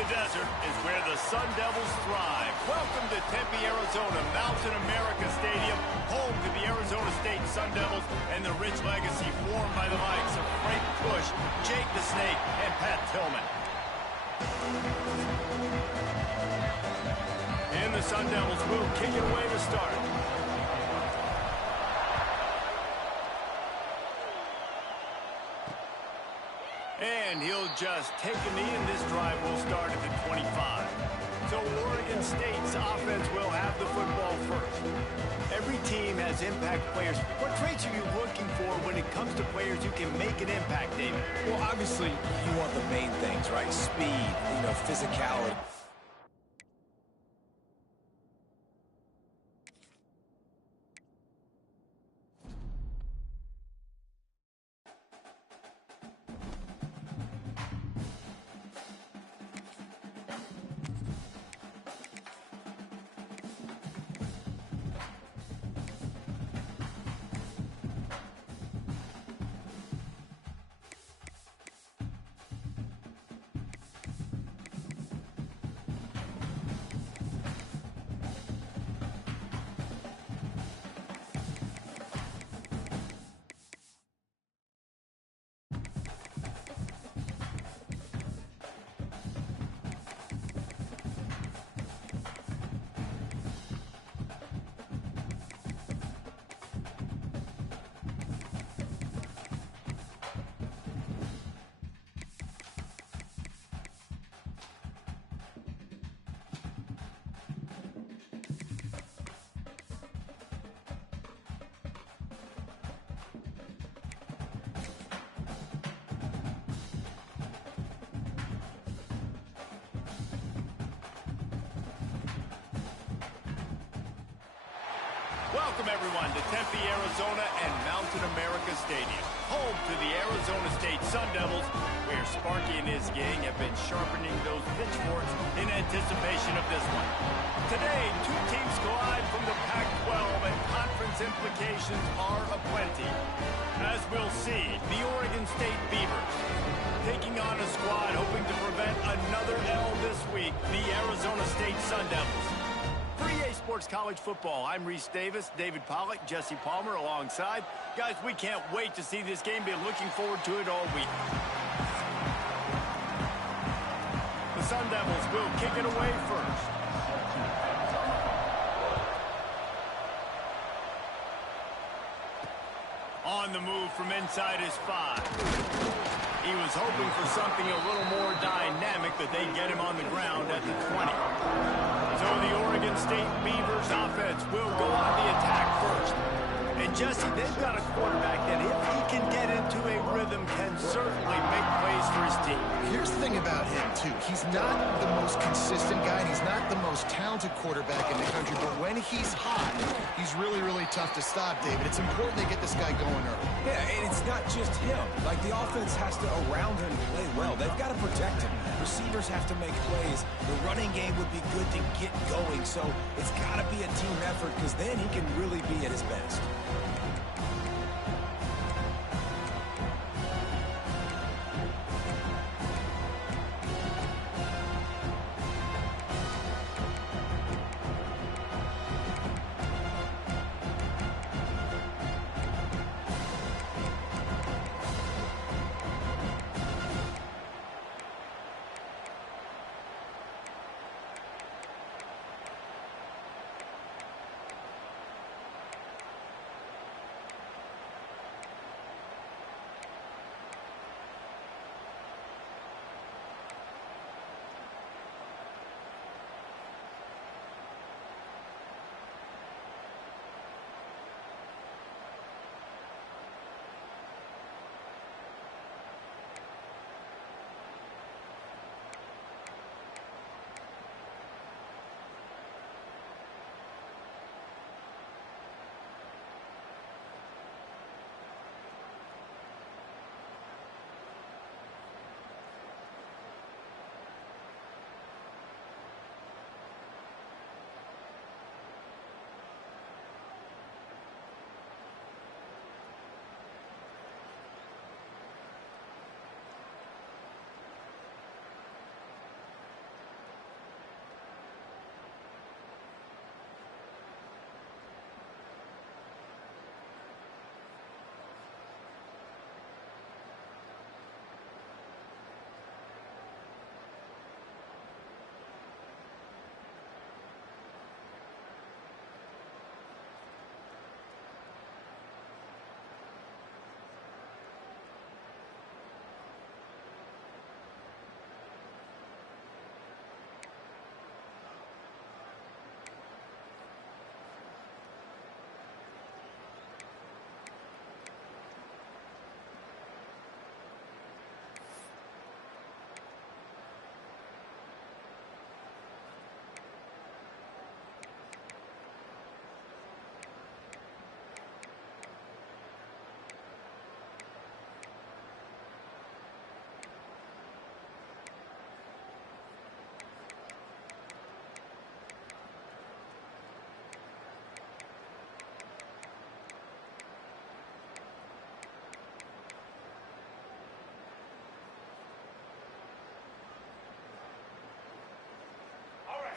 the desert is where the Sun Devils thrive. Welcome to Tempe, Arizona, Mountain America Stadium, home to the Arizona State Sun Devils and the rich legacy formed by the likes of Frank Bush, Jake the Snake, and Pat Tillman. And the Sun Devils will kick it away to start. And he'll just take a knee, and this drive will start at the 25. So Oregon State's offense will have the football first. Every team has impact players. What traits are you looking for when it comes to players who can make an impact, David? Well, obviously, you want the main things, right? Speed, physicality. Welcome, everyone, to Tempe, Arizona and Mountain America Stadium, home to the Arizona State Sun Devils, where Sparky and his gang have been sharpening those pitchforks in anticipation of this one. Today, two teams collide from the Pac-12, and conference implications are aplenty. As we'll see, the Oregon State Beavers taking on a squad hoping to prevent another L this week, the Arizona State Sun Devils. For EA Sports College Football, I'm Reese Davis, David Pollack, Jesse Palmer alongside. Guys, we can't wait to see this game. Been looking forward to it all week. The Sun Devils will kick it away first. On the move from inside his 5. He was hoping for something a little more dynamic, but they get him on the ground at the 20. So the Oregon State Beavers offense will go on the attack first. And Jesse, they've got a quarterback that if he can get into a rhythm can certainly make plays for his team. Here's the thing about him, too. He's not the most consistent guy, and he's not the most talented quarterback in the country, but when he's hot, he's really, really tough to stop, David. It's important they get this guy going early. Yeah, and it's not just him. Like, the offense has to, around him, play well. They've got to protect him. Receivers have to make plays. The running game would be good to get going, so it's got to be a team effort, because then he can really be at his best.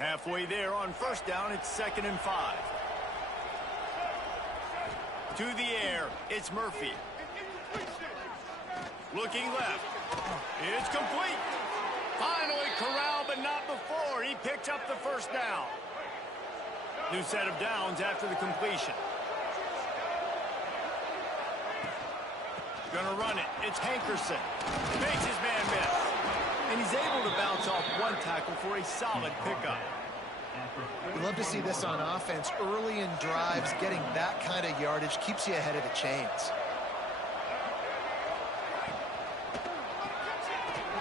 Halfway there on first down, it's 2nd and 5. To the air, it's Murphy. Looking left. It's complete. Finally corralled, but not before. He picks up the first down. New set of downs after the completion. Gonna run it. It's Hankerson. Makes his man miss. And he's able to bounce off one tackle for a solid pickup. We love to see this on offense. Early in drives, getting that kind of yardage keeps you ahead of the chains.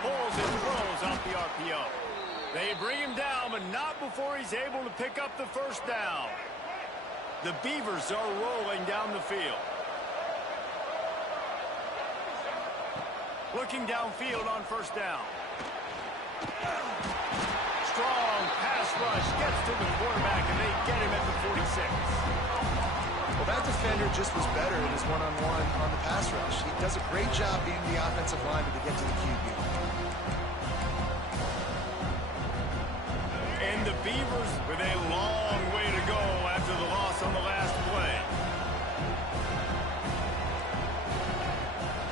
Pulls and throws off the RPO. They bring him down, but not before he's able to pick up the first down. The Beavers are rolling down the field. Looking downfield on first down. Strong pass rush gets to the quarterback, and they get him at the 46. Well, that defender just was better in his one-on-one on the pass rush. He does a great job being the offensive lineman to get to the QB. And the Beavers with a long way to go after the loss on the last play.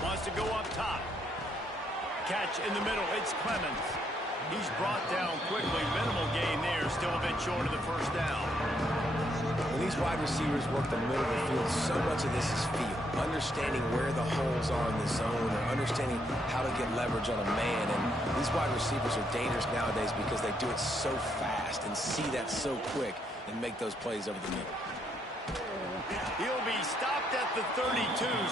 Wants to go up top. Catch in the middle. It's Clemens. He's brought down quickly. Minimal gain there. Still a bit short of the first down. When these wide receivers work the middle of the field, so much of this is feel. Understanding where the holes are in the zone, or understanding how to get leverage on a man. And these wide receivers are dangerous nowadays because they do it so fast and see that so quick and make those plays over the middle. He'll be stopped at the 32.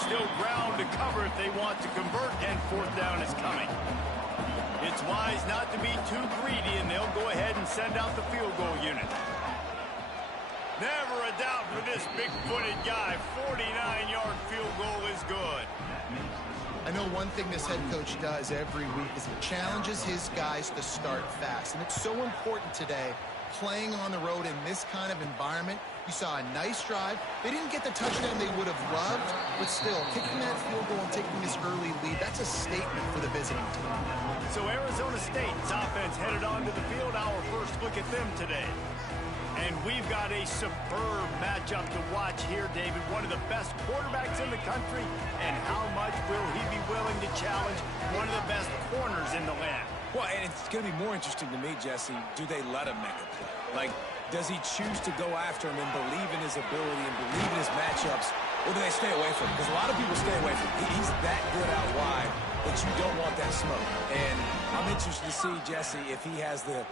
Still ground to cover if they want to convert, and fourth down is coming. It's wise not to be too greedy, and they'll go ahead and send out the field goal unit. Never a doubt for this big-footed guy. 49-yard field goal is good. I know one thing this head coach does every week is he challenges his guys to start fast. And it's so important today, playing on the road in this kind of environment. You saw a nice drive. They didn't get the touchdown they would have loved, but still, kicking that field goal and taking this early lead, that's a statement for the visiting team. So Arizona State's offense headed onto the field. Our first look at them today. And we've got a superb matchup to watch here, David. One of the best quarterbacks in the country. And how much will he be willing to challenge one of the best corners in the land? Well, and it's going to be more interesting to me, Jesse, do they let him make a play? Like, does he choose to go after him and believe in his ability and believe in his matchups, or do they stay away from him? Because a lot of people stay away from him. He's that good out wide that you don't want that smoke. And I'm interested to see, Jesse, if he has the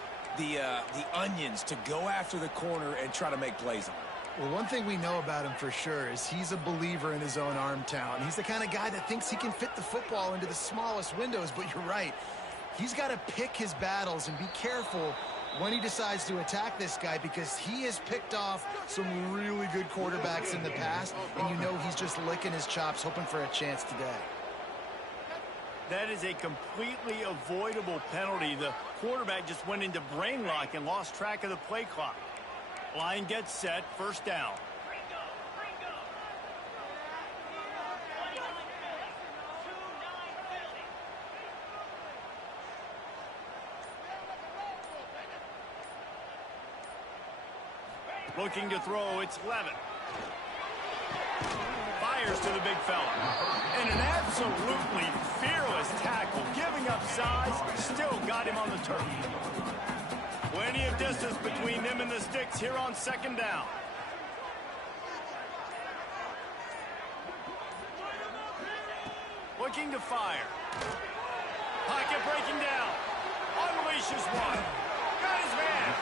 onions to go after the corner and try to make plays on him. Well, one thing we know about him for sure is he's a believer in his own arm talent. He's the kind of guy that thinks he can fit the football into the smallest windows, but you're right. He's got to pick his battles and be careful when he decides to attack this guy, because he has picked off some really good quarterbacks in the past, and you know he's just licking his chops, hoping for a chance today. That is a completely avoidable penalty. The quarterback just went into brain lock and lost track of the play clock. Line gets set, first down. Looking to throw, it's Levin. Fires to the big fella. And an absolutely fearless tackle. Giving up size, still got him on the turf. Plenty of distance between them and the sticks here on second down. Looking to fire. Pocket breaking down. Unleashes one. Got his man.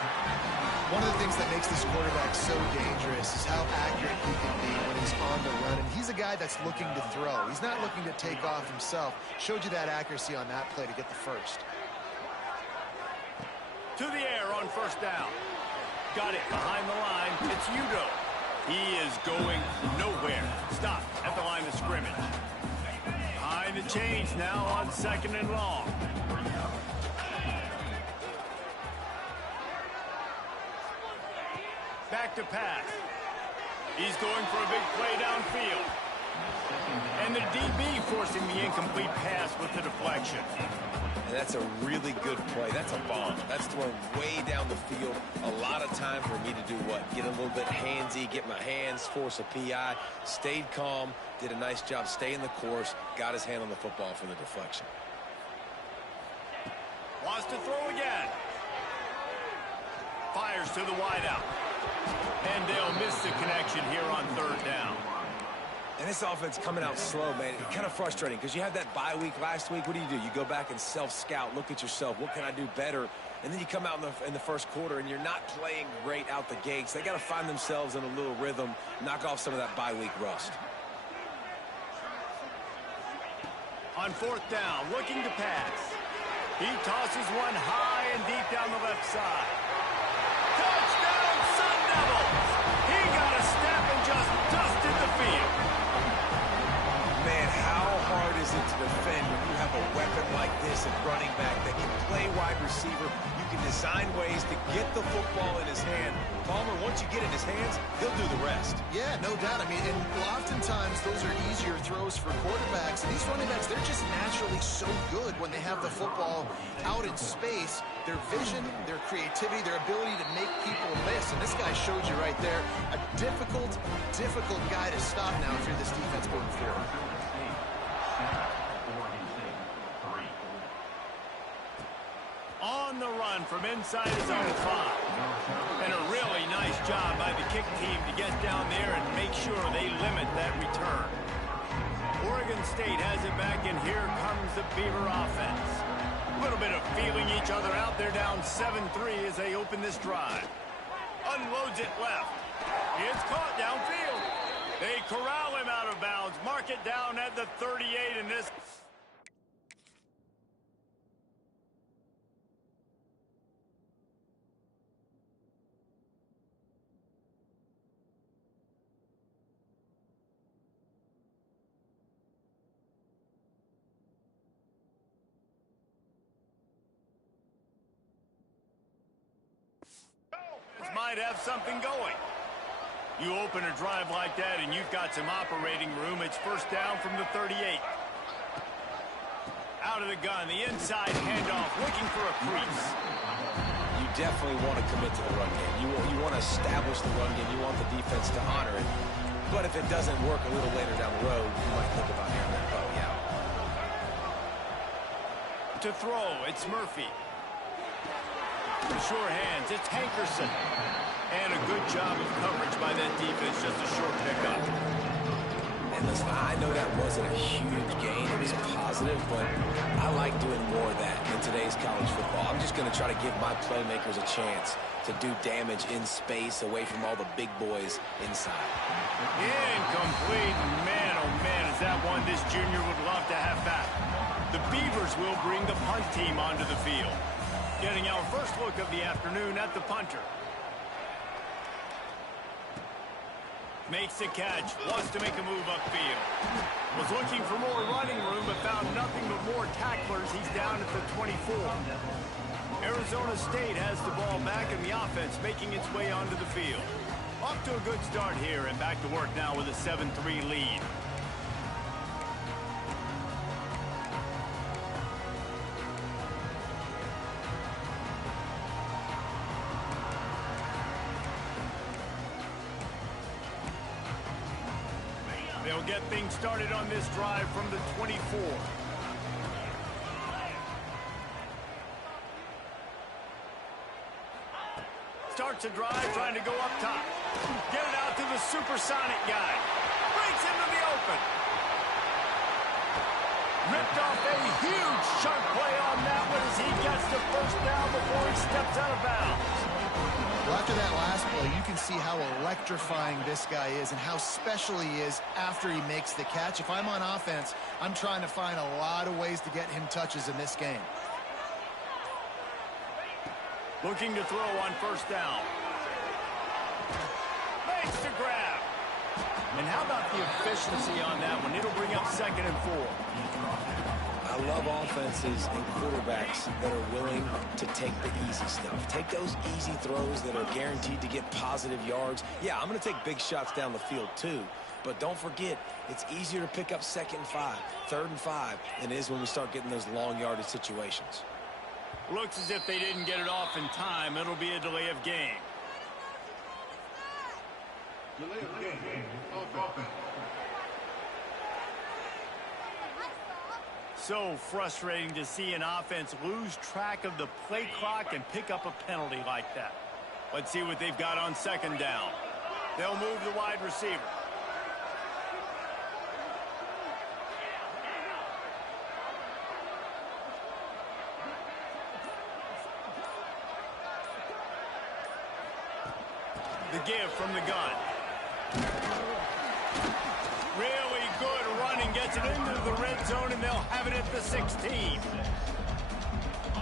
One of the things that makes this quarterback so dangerous is how accurate he can be when he's on the run. And he's a guy that's looking to throw. He's not looking to take off himself. Showed you that accuracy on that play to get the first. To the air on first down. Got it behind the line. It's Udo. He is going nowhere. Stop at the line of scrimmage. Behind the chains now on second and long. Back to pass. He's going for a big play downfield. And the DB forcing the incomplete pass with the deflection. And that's a really good play. That's a bomb. That's thrown way down the field. A lot of time for me to do what? Get a little bit handsy, get my hands, force a PI, stayed calm, did a nice job staying the course, got his hand on the football for the deflection. Wants to throw again. Fires to the wideout. And they'll miss the connection here on third down. And this offense coming out slow, man. It's kind of frustrating because you had that bye week last week. What do? You go back and self-scout, look at yourself. What can I do better? And then you come out in the first quarter, and you're not playing great out the gates. They got to find themselves in a little rhythm, knock off some of that bye week rust. On fourth down, looking to pass. He tosses one high and deep down the left side. Touchdown, Sun Devils! He got a step and just dusted the field. Man, how hard is it to defend when you have a weapon like this at running back that can play wide receiver? You can design ways to get the football in his hand. Palmer, once you get in his hands, he'll do the rest. Yeah, no doubt. I mean, and oftentimes those are easier throws for quarterbacks. These running backs, they're just naturally so good when they have the football out in space. Their vision, their creativity, their ability to make people miss. And this guy showed you right there, a difficult guy to stop now if you're this defense going forward. On the run from inside his own 5. And a really nice job by the kick team to get down there and make sure they limit that return. Oregon State has it back, and here comes the Beaver offense. A little bit of feeling each other out. They're down 7-3 as they open this drive. Unloads it left. It's caught downfield. They corral him out of bounds. Mark it down at the 38 in this. Might have something going. You open a drive like that and you've got some operating room. It's first down from the 38. Out of the gun, the inside handoff, looking for a crease. You definitely want to commit to the run game. You want to establish the run game. You want the defense to honor it. But if it doesn't work a little later down the road, you might think about having that puppy out. To throw, it's Murphy. The sure hands, it's Hankerson. And a good job of coverage by that defense, just a short pickup. And listen, I know that wasn't a huge gain. It was positive, but I like doing more of that in today's college football. I'm just going to try to give my playmakers a chance to do damage in space away from all the big boys inside. Incomplete. Man, oh man, is that one this junior would love to have back. The Beavers will bring the punt team onto the field. Getting our first look of the afternoon at the punter. Makes the catch, wants to make a move upfield. Was looking for more running room, but found nothing but more tacklers. He's down at the 24. Arizona State has the ball back, and the offense making its way onto the field. Off to a good start here, and back to work now with a 7-3 lead. They'll get things started on this drive from the 24. Starts a drive, trying to go up top. Get it out to the supersonic guy. Breaks into the open. Ripped off a huge chunk play on that one as he gets the first down before he steps out of bounds. Well, after that last play, you can see how electrifying this guy is and how special he is after he makes the catch. If I'm on offense, I'm trying to find a lot of ways to get him touches in this game. Looking to throw on first down. Makes the grab. And how about the efficiency on that one? It'll bring up 2nd and 4. I love offenses and quarterbacks that are willing to take the easy stuff. Take those easy throws that are guaranteed to get positive yards. Yeah, I'm going to take big shots down the field too, But don't forget, it's easier to pick up 2nd and 5, 3rd and 5 than it is when we start getting those long yardage situations. Looks as if they didn't get it off in time. It'll be a delay of game. Delay of game. Offense. So frustrating to see an offense lose track of the play clock and pick up a penalty like that. Let's see what they've got on 2nd down. They'll move the wide receiver. The give from the gun. Really good running, gets it into the red zone, and they'll have it at the 16.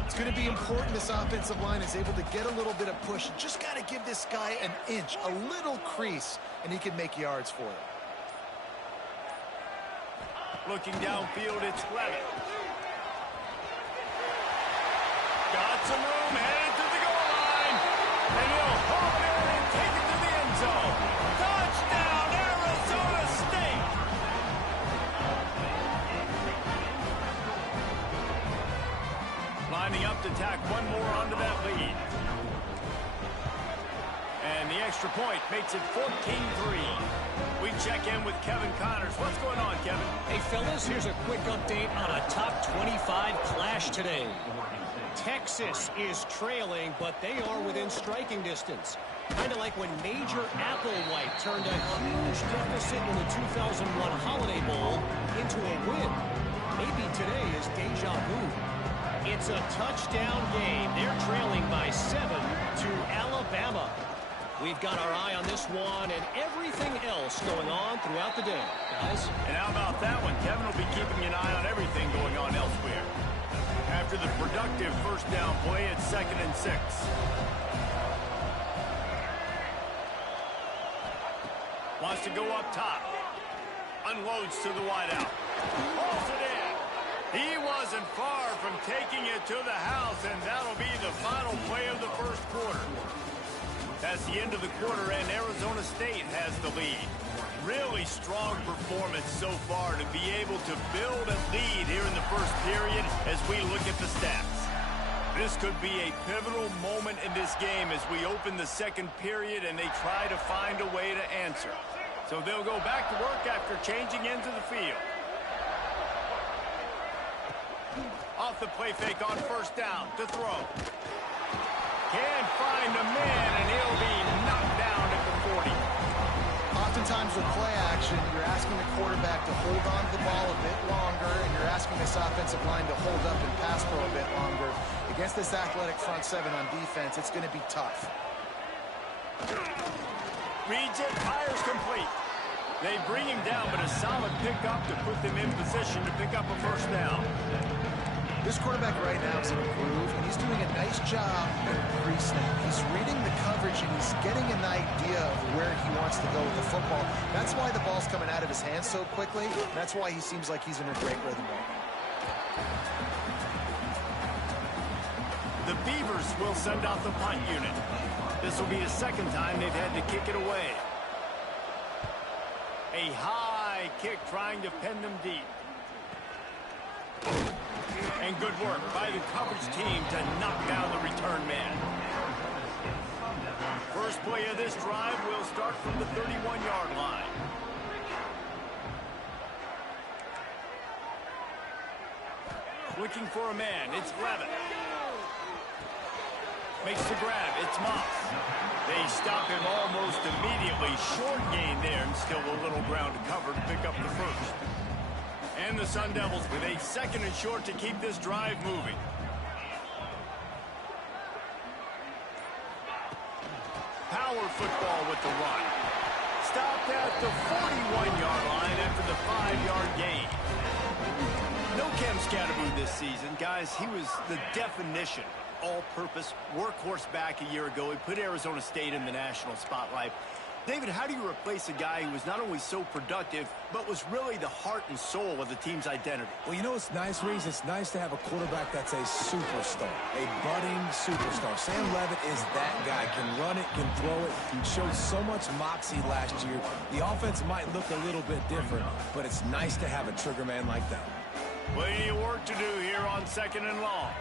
It's going to be important this offensive line is able to get a little bit of push. Just got to give this guy an inch, a little crease, and he can make yards for it. Looking downfield, it's Levitt. Got some room, headed to the goal line, and he'll haul it in and take it to the end zone. Touchdown, Arizona State! Lining up to tack one more onto that lead. And the extra point makes it 14-3. We check in with Kevin Connors. What's going on, Kevin? Hey, fellas, here's a quick update on a top 25 clash today. Texas is trailing, but they are within striking distance. Kind of like when Major Applewhite turned a huge deficit in the 2001 Holiday Bowl into a win. Maybe today is deja vu. It's a touchdown game. They're trailing by 7 to Alabama. We've got our eye on this one and everything else going on throughout the day, guys. And how about that one? Kevin will be keeping an eye on everything going on elsewhere. After the productive first down play, it's 2nd and 6. Wants to go up top. Unloads to the wideout. Pulls it in. He wasn't far from taking it to the house, and that'll be the final play of the first quarter. That's the end of the quarter, and Arizona State has the lead. Really strong performance so far to be able to build a lead here in the first period as we look at the stats. This could be a pivotal moment in this game as we open the second period and they try to find a way to answer. So they'll go back to work after changing into the field. Off the play fake on first down to throw. Can't find a man, and he'll be knocked down at the 40. Oftentimes with play action, you're asking the quarterback to hold on to the ball a bit longer, and you're asking this offensive line to hold up and pass pro a bit longer. Against this athletic front seven on defense, it's going to be tough. Reads it, fires complete. They bring him down, but a solid pickup to put them in position to pick up a first down. This quarterback right now is in a groove, and he's doing a nice job in pre-snap. He's reading the coverage, and he's getting an idea of where he wants to go with the football. That's why the ball's coming out of his hands so quickly. That's why he seems like he's in a great rhythm right now. The Beavers will send out the punt unit. This will be the second time they've had to kick it away. A high kick trying to pin them deep. And good work by the coverage team to knock down the return man. First play of this drive will start from the 31-yard line. Looking for a man, it's Levitt. Makes the grab, it's Moss. They stop him almost immediately. Short gain there, and still a little ground to cover to pick up the first. And the Sun Devils with a 2nd and short to keep this drive moving. Power football with the run. Stopped at the 41-yard line after the 5-yard gain. No Cam Scatterboo this season. Guys, he was the definition of all-purpose workhorse back a year ago. He put Arizona State in the national spotlight. David, how do you replace a guy who was not only so productive, but was really the heart and soul of the team's identity? Well, you know what's nice, Reese? It's nice to have a quarterback that's a superstar, a budding superstar. Sam Levitt is that guy. Can run it, can throw it, showed so much moxie last year. The offense might look a little bit different, but it's nice to have a trigger man like that. Plenty of work to do here on 2nd and long.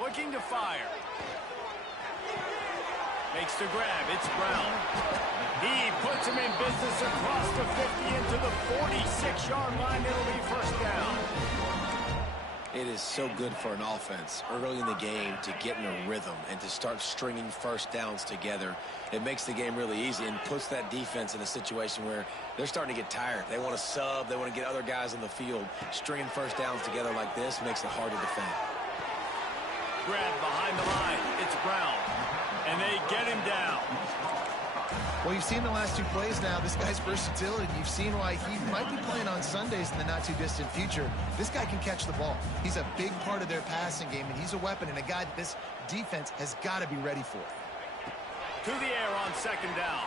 Looking to fire. Makes the grab. It's Brown. He puts him in business across the 50 into the 46-yard line. It'll be first down. It is so good for an offense early in the game to get in a rhythm and to start stringing first downs together. It makes the game really easy and puts that defense in a situation where they're starting to get tired. They want to sub. They want to get other guys on the field. Stringing first downs together like this makes it hard to defend. Grab behind the line. It's Brown. And they get him down. Well, you've seen the last 2 plays now. This guy's versatility. You've seen why he might be playing on Sundays in the not-too-distant future. This guy can catch the ball. He's a big part of their passing game, and he's a weapon and a guy that this defense has got to be ready for. To the air on 2nd down.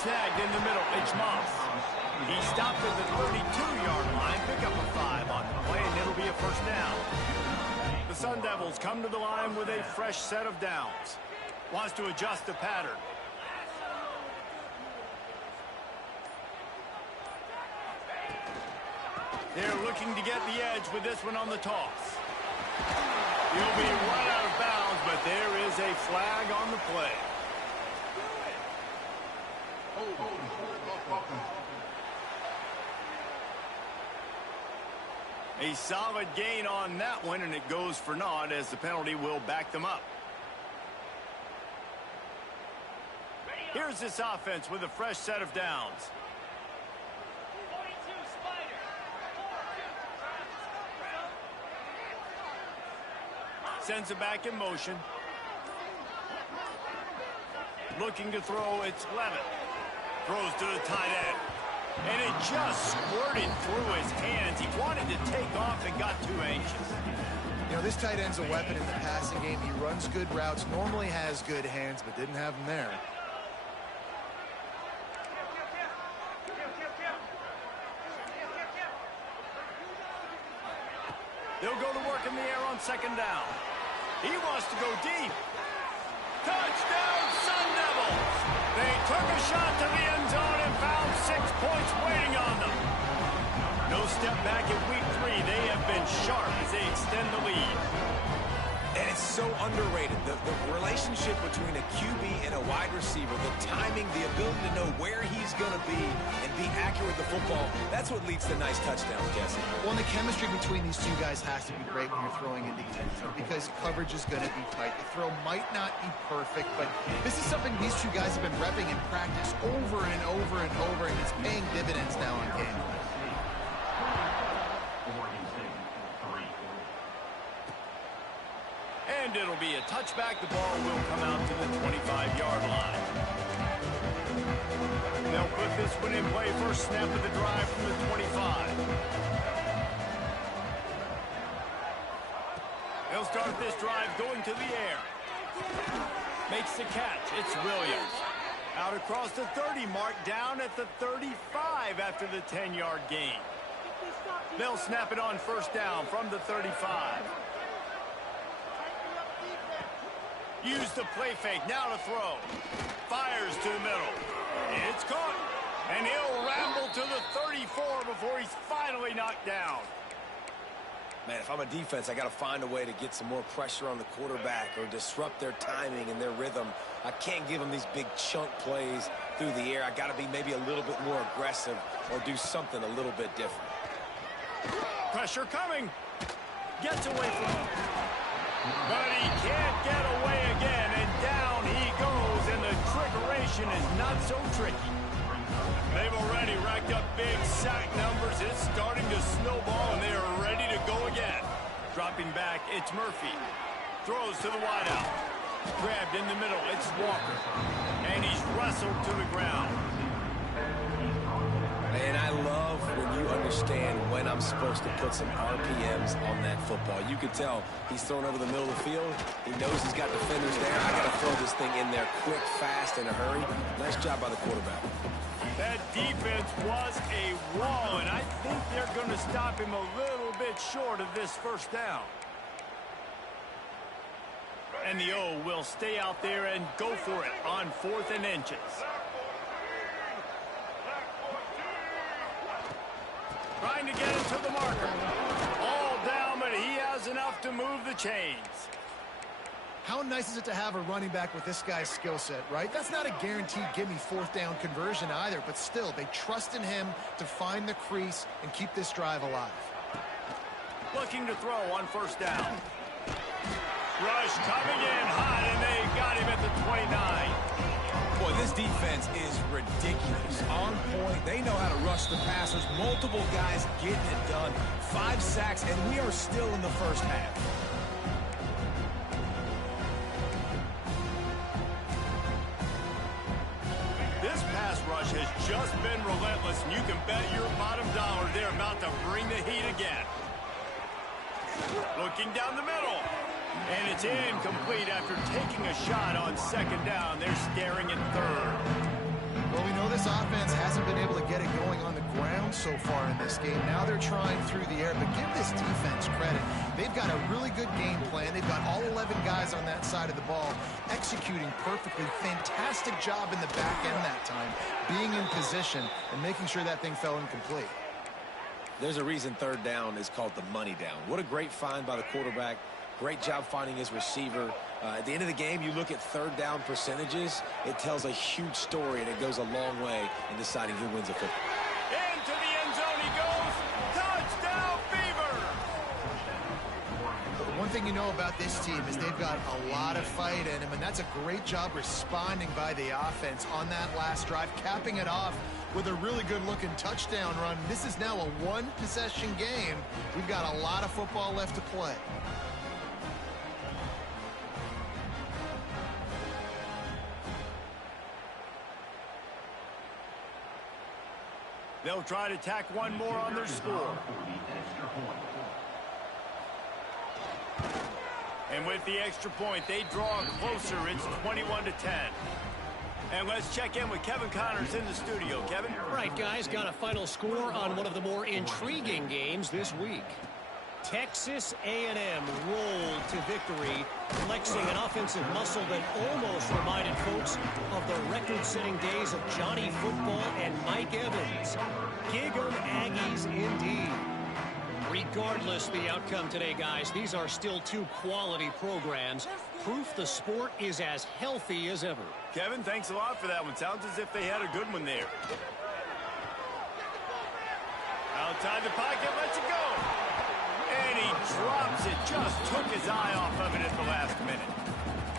Snagged in the middle. It's Moss. He stopped at the 32-yard line. Pick up a 5 on the play, and it'll be a first down. The Sun Devils come to the line with a fresh set of downs. Wants to adjust the pattern. They're looking to get the edge with this one on the toss. He'll be right out of bounds, but there is a flag on the play. A solid gain on that one, and it goes for naught as the penalty will back them up. Here's this offense with a fresh set of downs. Sends it back in motion. Looking to throw, it's Levitt. Throws to the tight end. And it just squirted through his hands. He wanted to take off and got too anxious. You know, this tight end's a weapon in the passing game. He runs good routes, normally has good hands, but didn't have them there. They'll go to work in the air on 2nd down. He wants to go deep. Touchdown, Sun Devils! They took a shot to the end zone and found 6 points waiting on them. No step back in week 3. They have been sharp as they extend the lead. And it's so underrated. The relationship between a QB and a wide receiver, the timing, the ability to know where he's going to be and be accurate with the football, that's what leads to nice touchdowns, Jesse. Well, and the chemistry between these 2 guys has to be great when you're throwing into the end zone because coverage is going to be tight. The throw might not be perfect, but this is something these 2 guys have been repping in practice over and over and over, and it's paying dividends now in game. And it'll be a touchback. The ball will come out to the 25-yard line. They'll put this one in play. First snap of the drive from the 25. They'll start this drive going to the air. Makes the catch. It's Williams. Out across the 30 mark, down at the 35 after the 10-yard gain. They'll snap it on first down from the 35. Use the play fake, now to throw. Fires to the middle. It's caught. And he'll ramble to the 34 before he's finally knocked down. Man, if I'm a defense, I got to find a way to get some more pressure on the quarterback or disrupt their timing and their rhythm. I can't give them these big chunk plays through the air. I got to be maybe a little bit more aggressive or do something a little bit different. Pressure coming. Gets away from him. But he can't get away again, and down he goes, and the trickeration is not so tricky. They've already racked up big sack numbers. It's starting to snowball, and they are ready to go again. Dropping back, it's Murphy. Throws to the wideout. Grabbed in the middle, it's Walker. And he's wrestled to the ground. And I love when you understand when and I'm supposed to put some RPMs on that football. You could tell he's thrown over the middle of the field. He knows he's got defenders there. I got to throw this thing in there quick, fast, in a hurry. Nice job by the quarterback. That defense was a wall, and I think they're going to stop him a little bit short of this first down. And the O will stay out there and go for it on 4th and inches. Trying to get it to the marker. All down, but he has enough to move the chains. How nice is it to have a running back with this guy's skill set, right? That's not a guaranteed give-me 4th down conversion either, but still, they trust in him to find the crease and keep this drive alive. Looking to throw on 1st down. Rush coming in hot, and they got him at the 29. Boy, this defense is ridiculous. On point. They know how to rush the passers. Multiple guys getting it done. 5 sacks, and we are still in the first half. This pass rush has just been relentless, and you can bet your bottom dollar they're about to bring the heat again. Looking down the middle. And it's incomplete after taking a shot on 2nd down. They're staring at 3rd. Well, we know this offense hasn't been able to get it going on the ground so far in this game. Now they're trying through the air, but give this defense credit. They've got a really good game plan. They've got all 11 guys on that side of the ball executing perfectly. Fantastic job in the back end that time, being in position and making sure that thing fell incomplete. There's a reason 3rd down is called the money down. What a great find by the quarterback. Great job finding his receiver. At the end of the game, you look at 3rd down percentages. It tells a huge story, and it goes a long way in deciding who wins a football. Into the end zone he goes. Touchdown, Beaver! One thing you know about this team is they've got a lot of fight in them, and that's a great job responding by the offense on that last drive, capping it off with a really good-looking touchdown run. This is now a 1-possession game. We've got a lot of football left to play. They'll try to tack one more on their score. And with the extra point, they draw closer. It's 21-10. And let's check in with Kevin Connors in the studio. Kevin? Right, guys, got a final score on one of the more intriguing games this week. Texas A&M rolled to victory, flexing an offensive muscle that almost reminded folks of the record-setting days of Johnny Football and Mike Evans. Gig 'em Aggies indeed. Regardless the outcome today, guys, these are still 2 quality programs. Proof the sport is as healthy as ever. Kevin, thanks a lot for that one. Sounds as if they had a good one there. Outside the pocket, lets it go. And he drops it. Just took his eye off of it at the last minute.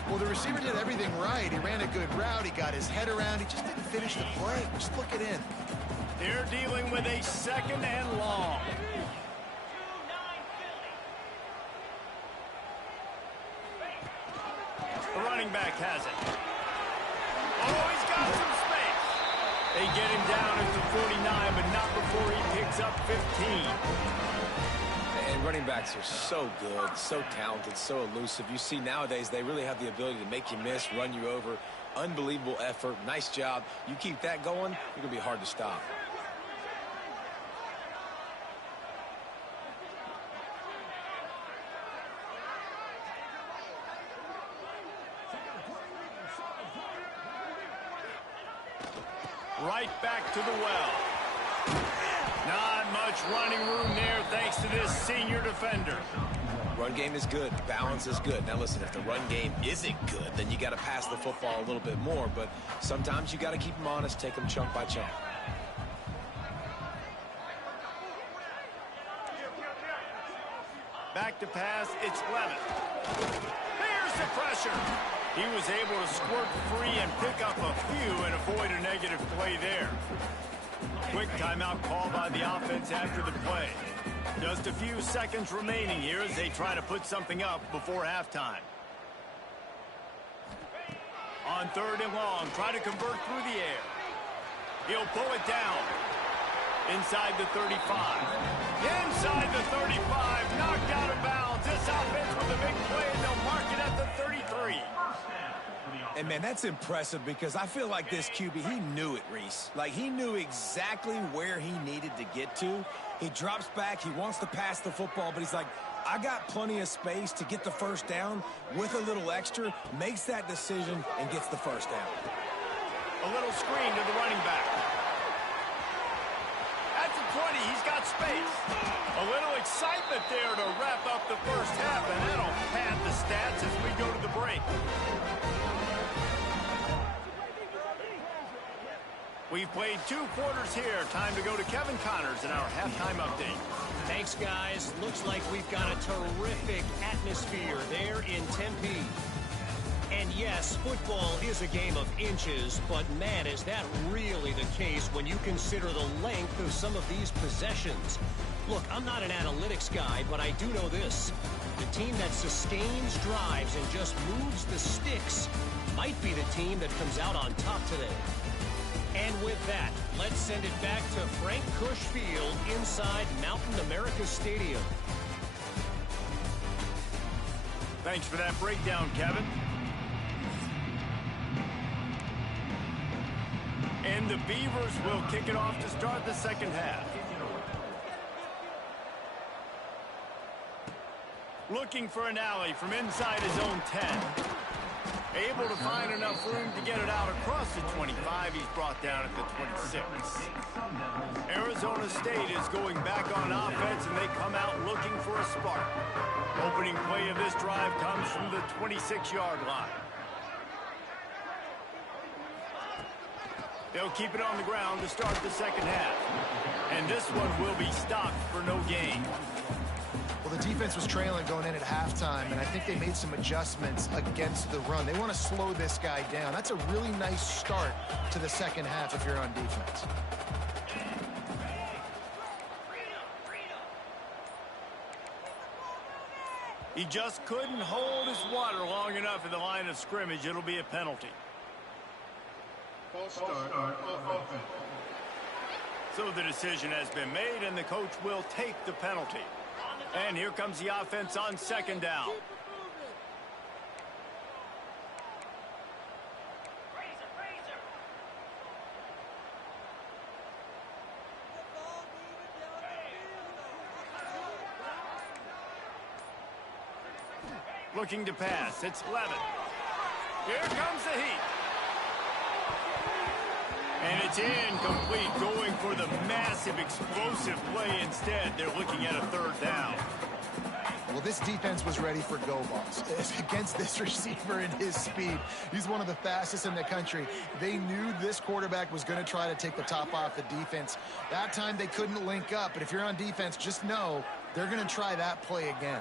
Well, the receiver did everything right. He ran a good route. He got his head around. He just didn't finish the play. Just look it in. They're dealing with a 2nd and long. The running back has it. Oh, he's got some space. They get him down at the 49, but not before he picks up 15. And running backs are so good, so talented, so elusive. You see nowadays they really have the ability to make you miss, run you over. Unbelievable effort. Nice job. You keep that going, you're going to be hard to stop. Right back to the well. Not much running room there thanks to this senior defender. Run game is good. Balance is good. Now listen, if the run game isn't good, then you got to pass the football a little bit more. But sometimes you got to keep them honest, take them chunk by chunk. Back to pass, it's Levitt. Here's the pressure. He was able to squirt free and pick up a few and avoid a negative play there. Quick timeout call by the offense after the play. Just a few seconds remaining here as they try to put something up before halftime. On 3rd and long, try to convert through the air. He'll pull it down. Inside the 35. Inside the 35. Knocked out of bounds. This offense with a big play, and they'll mark it at the 33. And, man, that's impressive because I feel like this QB, he knew it, Reese. Like, he knew exactly where he needed to get to. He drops back. He wants to pass the football, but he's like, I got plenty of space to get the first down with a little extra, makes that decision, and gets the first down. A little screen to the running back. At the 20, he's got space. A little excitement there to wrap up the first half, and that'll pad the stats as we go to the break. We've played 2 quarters here. Time to go to Kevin Connors in our halftime update. Thanks, guys. Looks like we've got a terrific atmosphere there in Tempe. And yes, football is a game of inches, but man, is that really the case when you consider the length of some of these possessions. Look, I'm not an analytics guy, but I do know this. The team that sustains drives and just moves the sticks might be the team that comes out on top today. And with that, let's send it back to Frank Cush Field inside Mountain America Stadium. Thanks for that breakdown, Kevin. And the Beavers will kick it off to start the second half. Looking for an alley from inside his own 10. Able to find enough room to get it out across the 25. He's brought down at the 26. Arizona State is going back on offense, and they come out looking for a spark. Opening play of this drive comes from the 26-yard line. They'll keep it on the ground to start the second half. And this one will be stopped for no gain. Well, the defense was trailing going in at halftime, and I think they made some adjustments against the run. They want to slow this guy down. That's a really nice start to the second half if you're on defense. He just couldn't hold his water long enough in the line of scrimmage. It'll be a penalty. False start on offense. So the decision has been made, and the coach will take the penalty. And here comes the offense on second down. Looking to pass. It's Levin. Here comes the heat. And it's incomplete, going for the massive explosive play instead. They're looking at a third down. Well, this defense was ready for go balls against this receiver and his speed. He's one of the fastest in the country. They knew this quarterback was going to try to take the top off the defense. That time they couldn't link up, but if you're on defense, just know they're going to try that play again.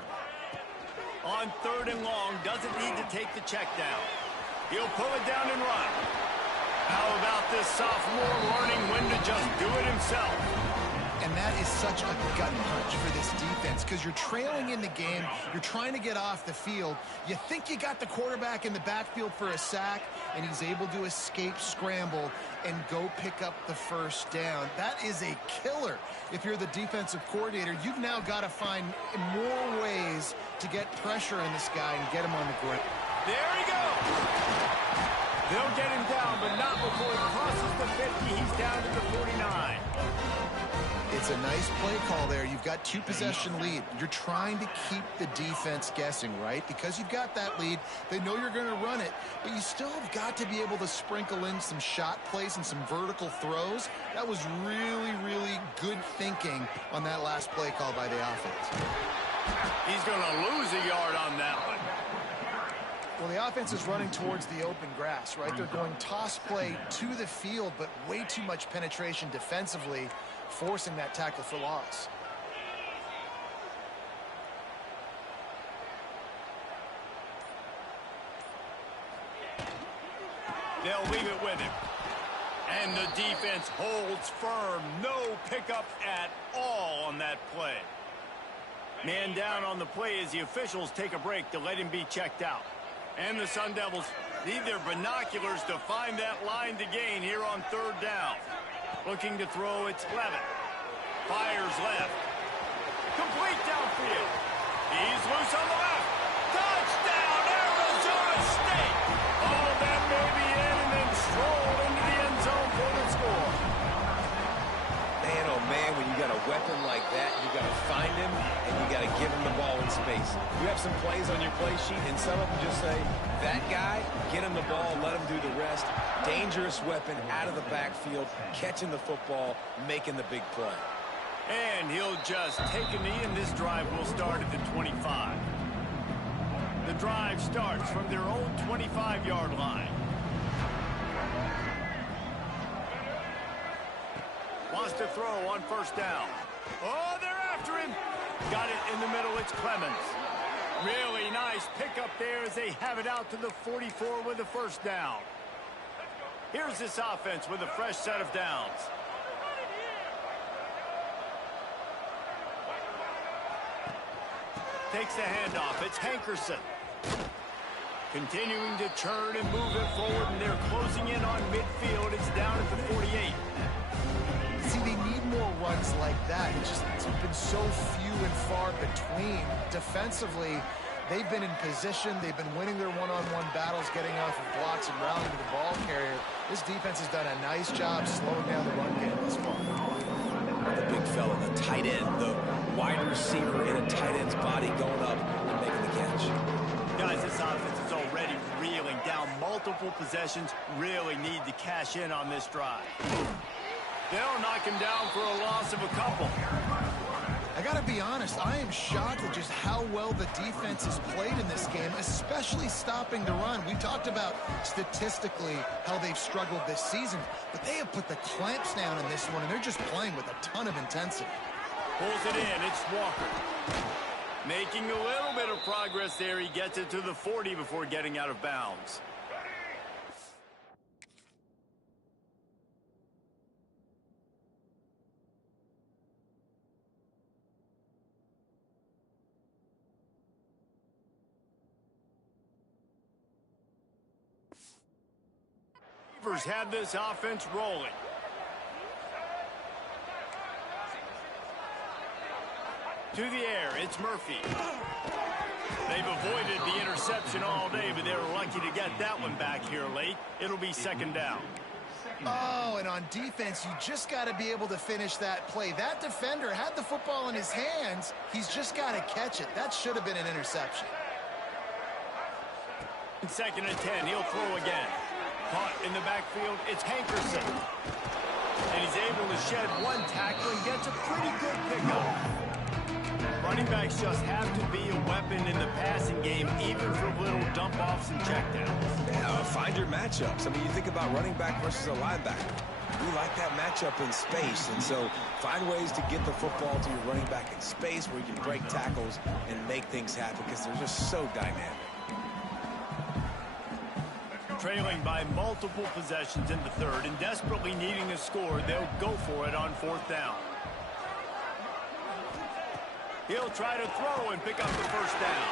On third and long, doesn't need to take the check down. He'll pull it down and run. How about this sophomore learning when to just do it himself? And that is such a gut punch for this defense because you're trailing in the game. You're trying to get off the field. You think you got the quarterback in the backfield for a sack, and he's able to escape scramble and go pick up the first down. That is a killer. If you're the defensive coordinator, you've now got to find more ways to get pressure on this guy and get him on the ground. There he goes. They'll get him down, but not before he crosses the 50. He's down to the 49. It's a nice play call there. You've got 2-possession lead. You're trying to keep the defense guessing, right? Because you've got that lead, they know you're going to run it, but you still have got to be able to sprinkle in some shot plays and some vertical throws. That was really, really good thinking on that last play call by the offense. He's going to lose a yard on that one. Well, the offense is running towards the open grass, right? They're going toss play to the field, but way too much penetration defensively, forcing that tackle for loss. They'll leave it with him. And the defense holds firm. No pickup at all on that play. Man down on the play as the officials take a break to let him be checked out. And the Sun Devils need their binoculars to find that line to gain here on third down. Looking to throw, it's Levin. Fires left. Complete downfield. He's loose on the left. Touchdown, Arizona State. Oh, that may be in, and then strolled into the end zone for the score. Man, oh man, when you got a weapon like that, you got to find him, and you got to give him the ball in space. You have some plays on your play sheet, and some of them just say, that guy, get him the ball, let him do the rest. Dangerous weapon out of the backfield, catching the football, making the big play. And he'll just take a knee, and this drive will start at the 25. The drive starts from their own 25-yard line. Wants to throw on first down. Oh, they're after him. Got it in the middle. It's Clemens. Really nice pickup there as they have it out to the 44 with the first down. Here's this offense with a fresh set of downs. Takes the handoff. It's Hankerson. Continuing to churn and move it forward, and they're closing in on midfield. It's down at the 48. See, they need more runs like that. It's been so few and far between. Defensively, they've been in position. They've been winning their one-on-one battles, getting off of blocks and rallying to the ball carrier. This defense has done a nice job slowing down the run game this far. The big fella, the tight end, the wide receiver in a tight end's body going up and making the catch. Guys, this offense is already reeling down multiple possessions. Really need to cash in on this drive. They'll knock him down for a loss of a couple. I got to be honest, I am shocked at just how well the defense has played in this game, especially stopping the run. We talked about statistically how they've struggled this season, but they have put the clamps down in this one, and they're just playing with a ton of intensity. Pulls it in. It's Walker. Making a little bit of progress there. He gets it to the 40 before getting out of bounds. Beavers have this offense rolling. To the air, it's Murphy. They've avoided the interception all day, but they were lucky to get that one back here late. It'll be second down. Oh, and on defense, you just got to be able to finish that play. That defender had the football in his hands. He's just got to catch it. That should have been an interception. Second and 10, he'll throw again. Caught in the backfield, it's Hankerson. And he's able to shed one tackle and gets a pretty good pickup. Running backs just have to be a weapon in the passing game, even for little dump-offs and checkdowns. Yeah, find your matchups. I mean, you think about running back versus a linebacker. We like that matchup in space, and so find ways to get the football to your running back in space where you can break tackles and make things happen because they're just so dynamic. Trailing by multiple possessions in the third and desperately needing a score, they'll go for it on fourth down. He'll try to throw and pick up the first down.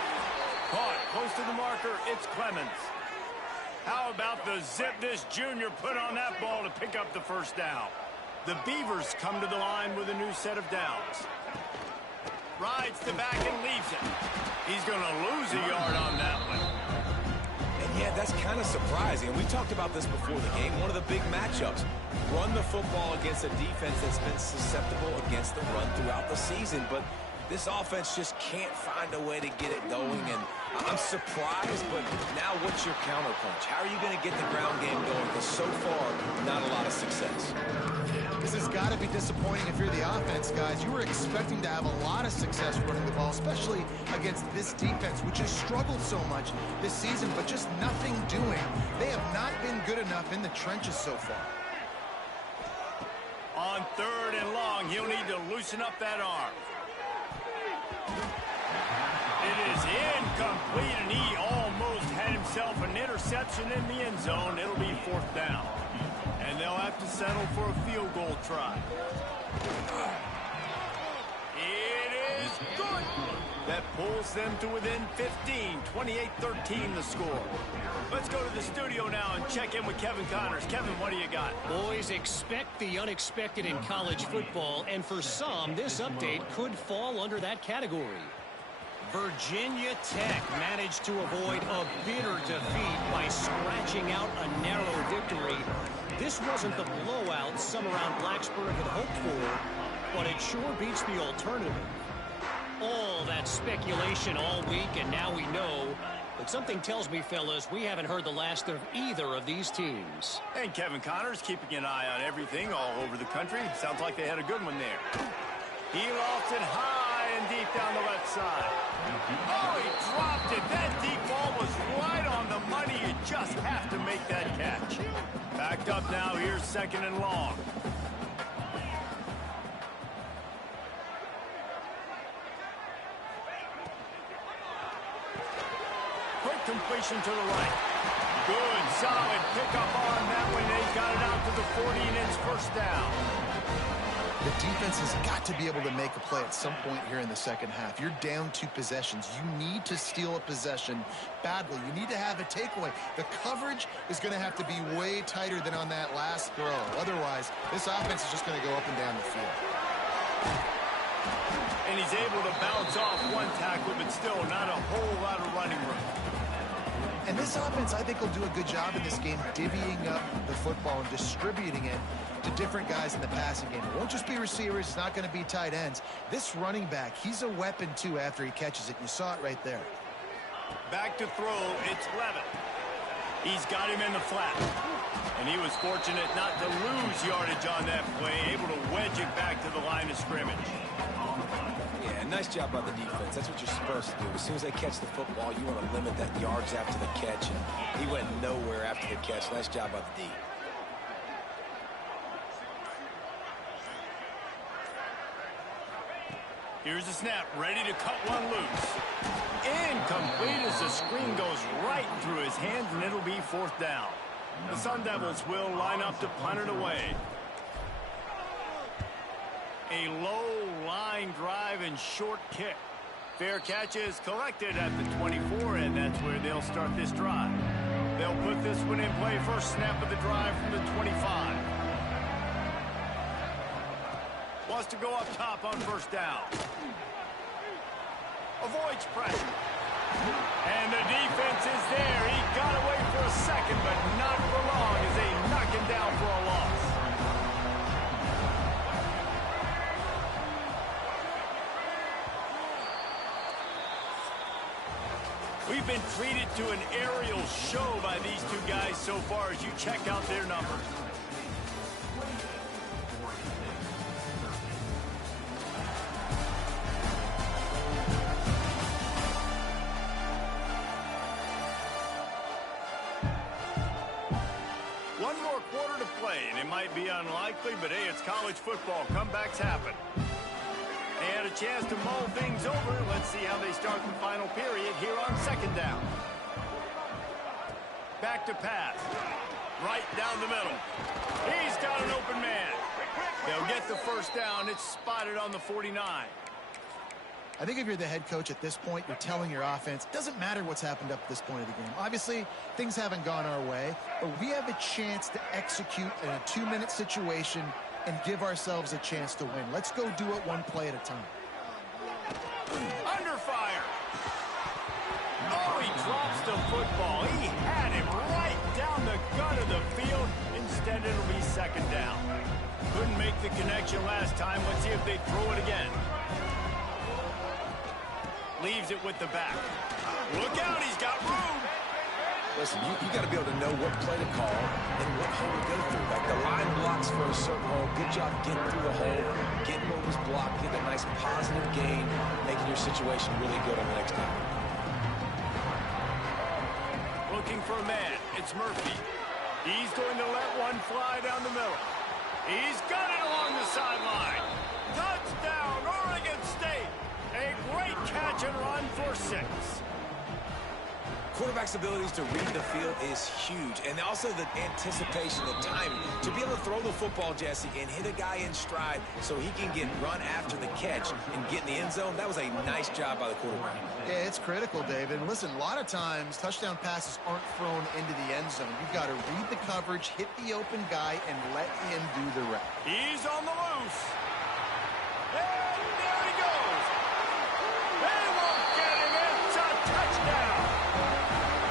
Caught close to the marker, it's Clemens. How about the zip this junior put on that ball to pick up the first down? The Beavers come to the line with a new set of downs. Rides the back and leaves it. He's going to lose a yard on that one. Yeah, that's kind of surprising. And we talked about this before the game. One of the big matchups. Run the football against a defense that's been susceptible against the run throughout the season. But this offense just can't find a way to get it going. And I'm surprised, but now what's your counterpunch? How are you going to get the ground game going? Because so far, not a lot of success. This has got to be disappointing if you're the offense, guys. You were expecting to have a lot of success running the ball, especially against this defense, which has struggled so much this season, but just nothing doing. They have not been good enough in the trenches so far. On third and long, he'll need to loosen up that arm. It is incomplete, and he almost had himself an interception in the end zone. It'll be fourth down. And they'll have to settle for a field goal try. It is good. That pull pulls them to within 15, 28-13 the score. Let's go to the studio now and check in with Kevin Connors. Kevin, what do you got? Boys, expect the unexpected in college football, and for some, this update could fall under that category. Virginia Tech managed to avoid a bitter defeat by scratching out a narrow victory. This wasn't the blowout some around Blacksburg had hoped for, but it sure beats the alternative. All that speculation all week, and now we know. But something tells me, fellas, we haven't heard the last of either of these teams. And Kevin Connors keeping an eye on everything all over the country. Sounds like they had a good one there. He lost it high and deep down the left side. Oh, he dropped it. That deep ball was right on the money. You just have to make that catch. Backed up now. Here's 2nd and long. Quick completion to the right. Good, solid pickup on that one. They got it out to the 40, and it's 1st down. The defense has got to be able to make a play at some point here in the second half. You're down 2 possessions. You need to steal a possession badly. You need to have a takeaway. The coverage is going to have to be way tighter than on that last throw. Otherwise, this offense is just going to go up and down the field. And he's able to bounce off one tackle, but still not a whole lot of running room. And this offense, I think, will do a good job in this game divvying up the football and distributing it to different guys in the passing game. It won't just be receivers. It's not going to be tight ends. This running back, he's a weapon, too, after he catches it. You saw it right there. Back to throw. It's Levitt. He's got him in the flat. And he was fortunate not to lose yardage on that play, able to wedge it back to the line of scrimmage. Yeah, nice job by the defense. That's what you're supposed to do. As soon as they catch the football, you want to limit that yards after the catch. And he went nowhere after the catch. Nice job by the D. Here's the snap, ready to cut one loose. Incomplete as the screen goes right through his hands, and it'll be 4th down. The Sun Devils will line up to punt it away. A low line drive and short kick. Fair catch is collected at the 24, and that's where they'll start this drive. They'll put this one in play. First snap of the drive from the 25. Wants to go up top on 1st down. Avoids pressure. And the defense is there. He got away for a second, but not for long as they knock him down for a loss. We've been treated to an aerial show by these two guys so far as you check out their numbers. One more quarter to play, and it might be unlikely, but hey, it's college football. Comebacks happen. They had a chance to mull things over. Let's see how they start the final period here on 2nd down. Back to pass. Right down the middle. He's got an open man. They'll get the 1st down. It's spotted on the 49. I think if you're the head coach at this point, you're telling your offense, it doesn't matter what's happened up to this point of the game. Obviously, things haven't gone our way, but we have a chance to execute in a 2-minute situation and give ourselves a chance to win. Let's go do it one play at a time. Under fire. Oh, he drops the football. He had it right down the gut of the field. Instead, it'll be 2nd down. Couldn't make the connection last time. Let's see if they throw it again. Leaves it with the back. Look out, he's got room. Listen, you got to be able to know what play to call and what hole to go through. Like the line blocks for a certain hole. Good job getting through the hole, getting what was blocked, getting a nice positive gain, making your situation really good on the next time. Looking for a man. It's Murphy. He's going to let one fly down the middle. He's got it along the sideline. Touchdown, Oregon State. A great catch and run for 6. Quarterback's abilities to read the field is huge, and also the anticipation, the timing. To be able to throw the football, Jesse, and hit a guy in stride so he can get run after the catch and get in the end zone, that was a nice job by the quarterback. Yeah, it's critical, David. And listen, a lot of times, touchdown passes aren't thrown into the end zone. You've got to read the coverage, hit the open guy, and let him do the rest. He's on the loose. And there he goes. They won't get him. It's a touchdown.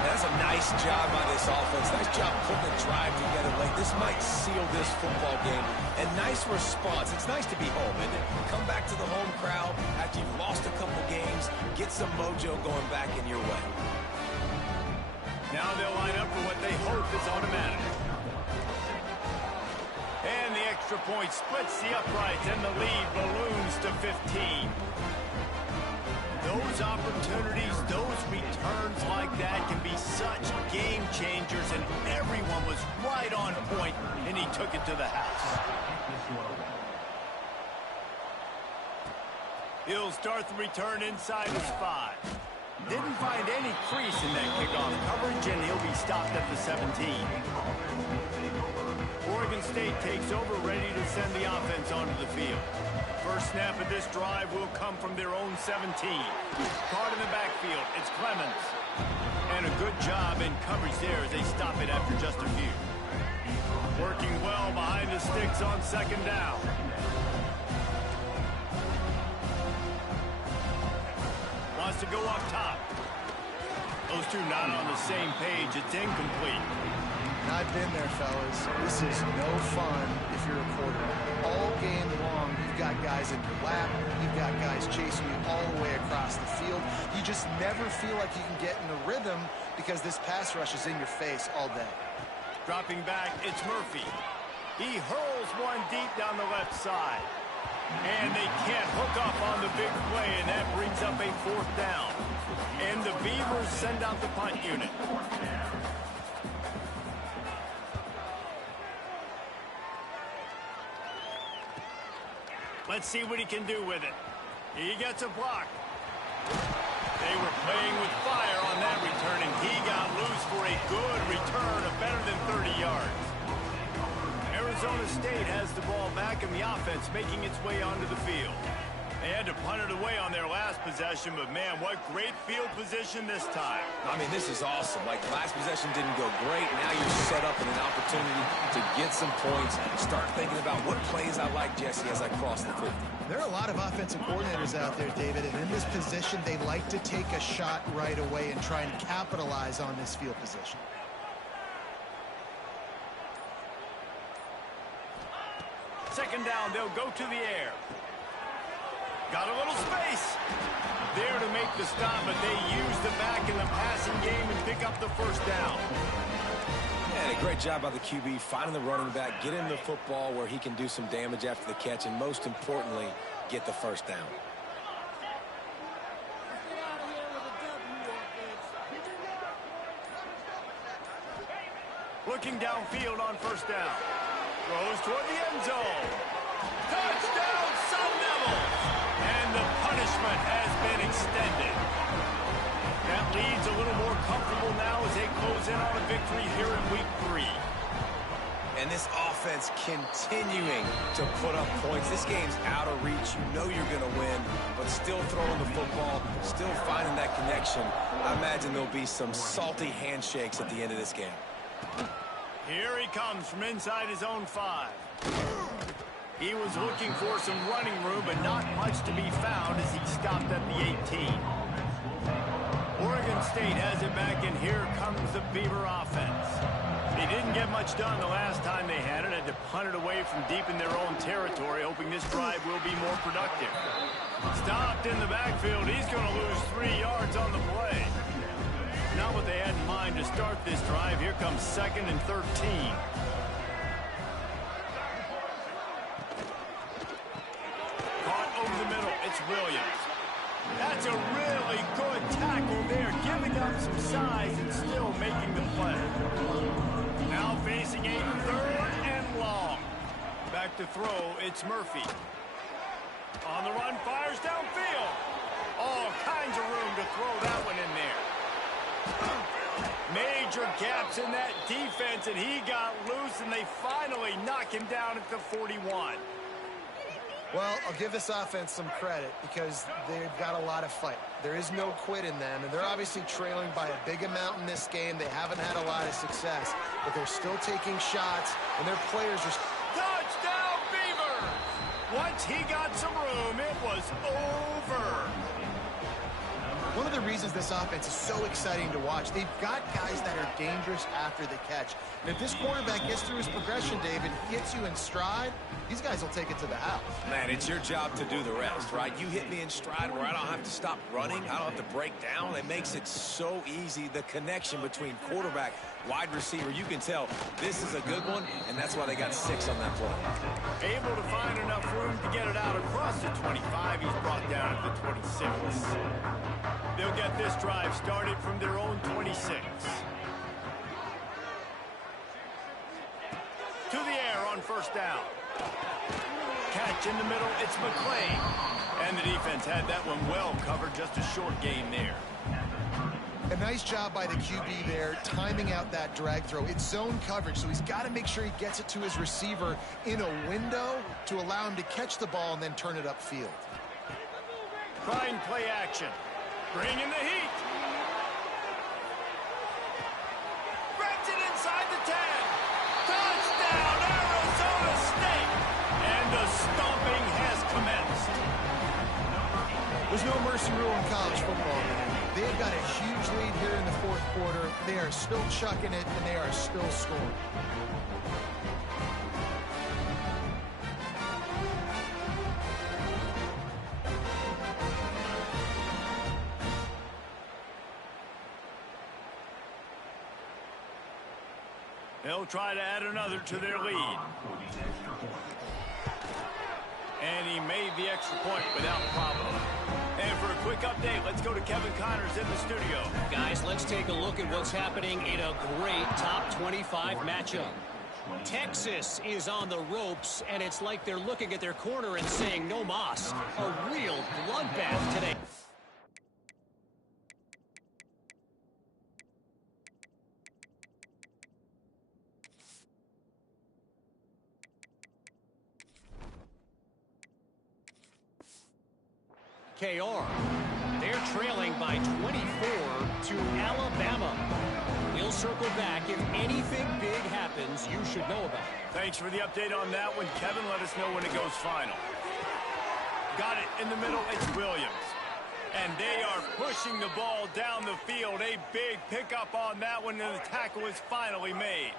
That's a nice job by this offense. Nice job putting the drive together late. This might seal this football game. And nice response. It's nice to be home, isn't it? Come back to the home crowd after you've lost a couple games. Get some mojo going back in your way. Now they'll line up for what they hope is automatic. And the extra point splits the uprights, and the lead balloons to 15. Those opportunities, those returns like that can be such game changers, and everyone was right on point, and he took it to the house. He'll start the return inside his 5. Didn't find any crease in that kickoff coverage, and he'll be stopped at the 17. Oregon State takes over, ready to send the offense onto the field. First snap of this drive will come from their own 17. Caught in the backfield, it's Clemens. And a good job in coverage there as they stop it after just a few. Working well behind the sticks on second down. Wants to go up top. Those two not on the same page. It's incomplete. I've been there, fellas. This is no fun if you're a quarterback. All game long, you've got guys in your lap. You've got guys chasing you all the way across the field. You just never feel like you can get in a rhythm because this pass rush is in your face all day. Dropping back, it's Murphy. He hurls one deep down the left side. And they can't hook up on the big play, and that brings up a 4th down. And the Beavers send out the punt unit. Let's see what he can do with it. He gets a block. They were playing with fire on that return, and he got loose for a good return of better than 30 yards. Arizona State has the ball back, and the offense making its way onto the field. They had to punt it away on their last possession, but man, what great field position this time. I mean, this is awesome. Like, last possession didn't go great. Now you're set up in an opportunity to get some points. Start thinking about what plays I like, Jesse, as I cross the 50. There are a lot of offensive coordinators out there, David, and in this position, they like to take a shot right away and try and capitalize on this field position. Second down, they'll go to the air. Got a little space there to make the stop, but they use the back in the passing game and pick up the first down. And a great job by the QB finding the running back, get him the football where he can do some damage after the catch, and most importantly, get the first down. Looking downfield on first down. Throws toward the end zone. Touchdown, Sun Devils! And the punishment has been extended. That lead's a little more comfortable now as they close in on a victory here in week 3. And this offense continuing to put up points. This game's out of reach. You know you're going to win, but still throwing the football, still finding that connection. I imagine there'll be some salty handshakes at the end of this game. Here he comes from inside his own 5. He was looking for some running room, but not much to be found as he stopped at the 18. Oregon State has it back, and here comes the Beaver offense. They didn't get much done the last time they had it. Had to punt it away from deep in their own territory, hoping this drive will be more productive. Stopped in the backfield. He's going to lose 3 yards on the play. Not what they had in mind to start this drive. Here comes 2nd and 13. Caught over the middle. It's Williams. That's a really good tackle there, giving up some size and still making the play. Now facing a 3rd and long. Back to throw, it's Murphy. On the run, fires downfield. All kinds of room to throw that one in there. Major gaps in that defense, and he got loose, and they finally knock him down at the 41. Well, I'll give this offense some credit because they've got a lot of fight. There is no quit in them, and they're obviously trailing by a big amount in this game. They haven't had a lot of success, but they're still taking shots, and their players are... Touchdown, Beavers! Once he got some room, it was over. One of the reasons this offense is so exciting to watch, they've got guys that are dangerous after the catch. And if this quarterback gets through his progression, David, hits you in stride, these guys will take it to the house. Man, it's your job to do the rest, right? You hit me in stride where I don't have to stop running. I don't have to break down. It makes it so easy, the connection between quarterback, wide receiver. You can tell this is a good one, and that's why they got 6 on that play. Able to find enough room to get it out across the 25. He's brought down at the 26. They'll get this drive started from their own 26. To the air on first down. Catch in the middle, it's McClain. And the defense had that one well covered, just a short gain there. A nice job by the QB there, timing out that drag throw. It's zone coverage, so he's got to make sure he gets it to his receiver in a window to allow him to catch the ball and then turn it upfield. Trying play action. Bring in the heat. Grabs it inside the 10. Touchdown, Arizona State. And the stomping has commenced. There's no mercy rule in college football, man. They've got a huge lead here in the fourth quarter. They are still chucking it, and they are still scoring. They'll try to add another to their lead. And he made the extra point without problem. And for a quick update, let's go to Kevin Connors in the studio. Guys, let's take a look at what's happening in a great top 25 matchup. Texas is on the ropes, and it's like they're looking at their corner and saying, no mas. A real bloodbath today. KR. They're trailing by 24 to Alabama. We'll circle back. If anything big happens, you should know about it. Thanks for the update on that one, Kevin. Let us know when it goes final. Got it in the middle. It's Williams. And they are pushing the ball down the field. A big pickup on that one, and the tackle is finally made.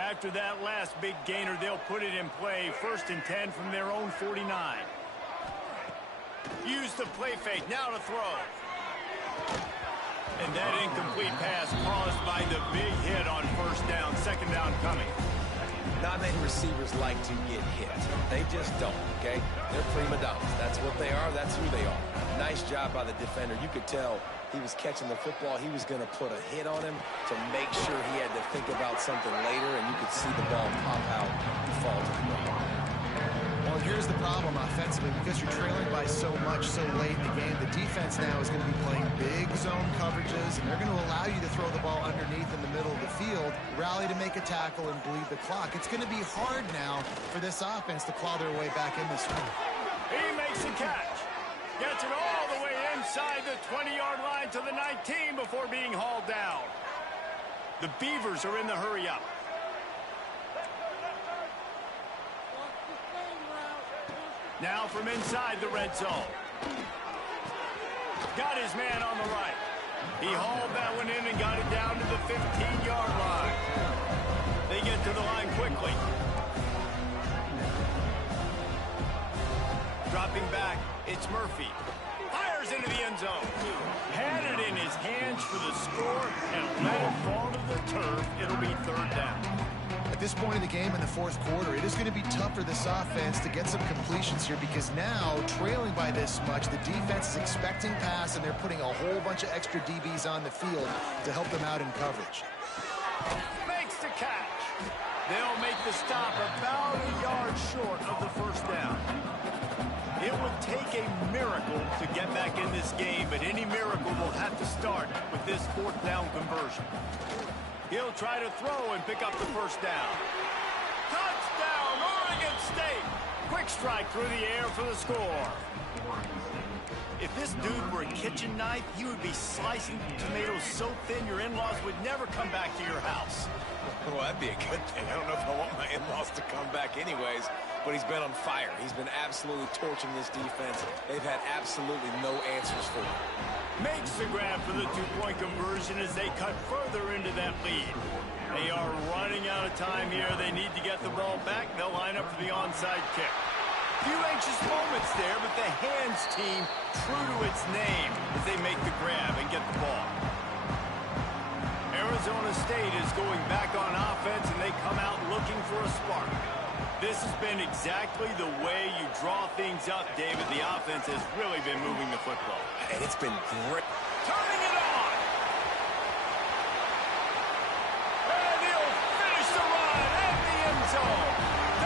After that last big gainer, they'll put it in play. 1st and 10 from their own 49. Use the play fake, now to throw. And that incomplete pass caused by the big hit on 1st down, 2nd down coming. Not many receivers like to get hit. They just don't, okay? They're prima donnas. That's what they are. That's who they are. Nice job by the defender. You could tell he was catching the football. He was going to put a hit on him to make sure he had to think about something later, and you could see the ball pop out and fall to the ground. Well, here's the problem offensively. Because you're trailing by so much so late in the game, the defense now is going to be playing big zone coverages, and they're going to allow you to throw the ball underneath in the middle of the field, rally to make a tackle, and bleed the clock. It's going to be hard now for this offense to claw their way back in this one. He makes the catch. Gets it all the way inside the 20-yard line to the 19 before being hauled down. The Beavers are in the hurry-up. Now from inside the red zone. Got his man on the right. He hauled that one in and got it down to the 15-yard line. They get to the line quickly. Dropping back, it's Murphy. Fires into the end zone. Had it in his hands for the score and let it fall to the turf. It'll be 3rd down. At this point in the game in the fourth quarter, it is going to be tough for this offense to get some completions here because now, trailing by this much, the defense is expecting pass and they're putting a whole bunch of extra DBs on the field to help them out in coverage. Makes the catch. They'll make the stop about a yard short of the 1st down. It would take a miracle to get back in this this game, but any miracle will have to start with this fourth down conversion. He'll try to throw and pick up the first down. Touchdown, Oregon State! Quick strike through the air for the score. If this dude were a kitchen knife, you would be slicing tomatoes so thin your in-laws would never come back to your house. Well, that'd be a good thing. I don't know if I want my in-laws to come back anyways, but he's been on fire. He's been absolutely torching this defense. They've had absolutely no answers for him. Makes the grab for the two-point conversion as they cut further into that lead. They are running out of time here. They need to get the ball back. They'll line up for the onside kick. Few anxious moments there, but the hands team true to its name as they make the grab and get the ball. Arizona State is going back on offense, and they come out looking for a spark. This has been exactly the way you draw things up, David. The offense has really been moving the football. And it's been great. Turning it on! And he'll finish the run at the end zone.